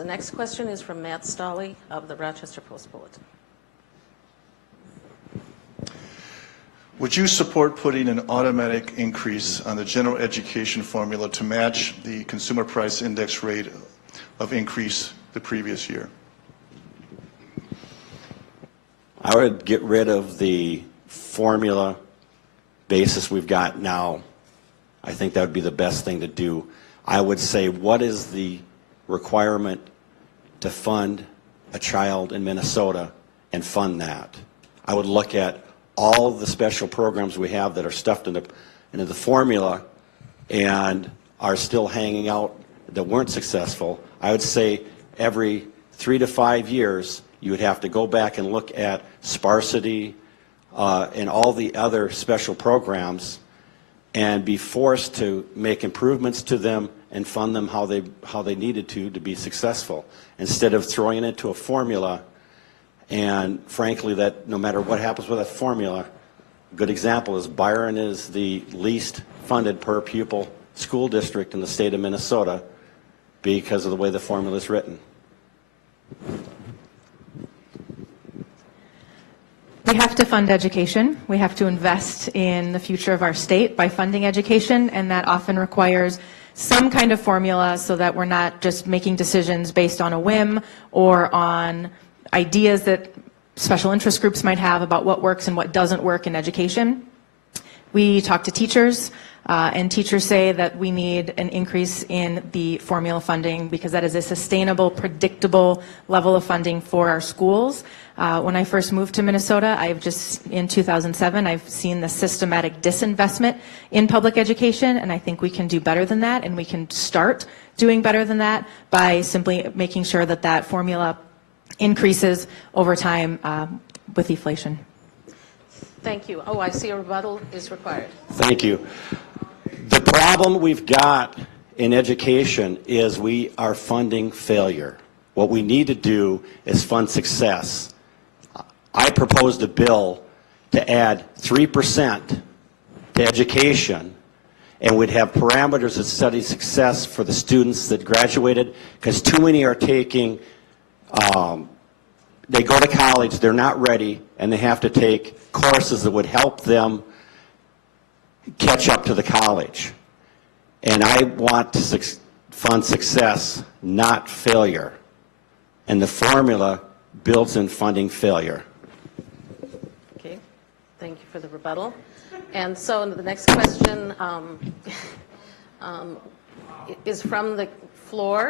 The next question is from Matt Stolley of the Rochester Post-Bulletin. Would you support putting an automatic increase on the general education formula to match the consumer price index rate of increase the previous year? I would get rid of the formula basis we've got now. I think that would be the best thing to do. I would say, what is the requirement to fund a child in Minnesota and fund that? I would look at all the special programs we have that are stuffed into the formula and are still hanging out that weren't successful. I would say every 3 to 5 years you would have to go back and look at sparsity and all the other special programs and be forced to make improvements to them and fund them how they needed to be successful, instead of throwing it into a formula. And frankly, that no matter what happens with that formula, a good example is Byron is the least funded per pupil school district in the state of Minnesota because of the way the formula is written. We have to fund education. We have to invest in the future of our state by funding education, and that often requires some kind of formula so that we're not just making decisions based on a whim or on ideas that special interest groups might have about what works and what doesn't work in education. We talk to teachers, and teachers say that we need an increase in the formula funding because that is a sustainable, predictable level of funding for our schools. When I first moved to Minnesota, in 2007, I've seen the systematic disinvestment in public education, and I think we can do better than that, and we can start doing better than that by simply making sure that that formula increases over time with deflation. Thank you. Oh, I see a rebuttal is required. Thank you. The problem we've got in education is we are funding failure. What we need to do is fund success. I proposed a bill to add 3% to education, and we'd have parameters that study success for the students that graduated, because too many are taking they go to college, they're not ready, and they have to take courses that would help them catch up to the college. And I want to fund success, not failure. And the formula builds in funding failure. Okay, thank you for the rebuttal. And so the next question is from the floor.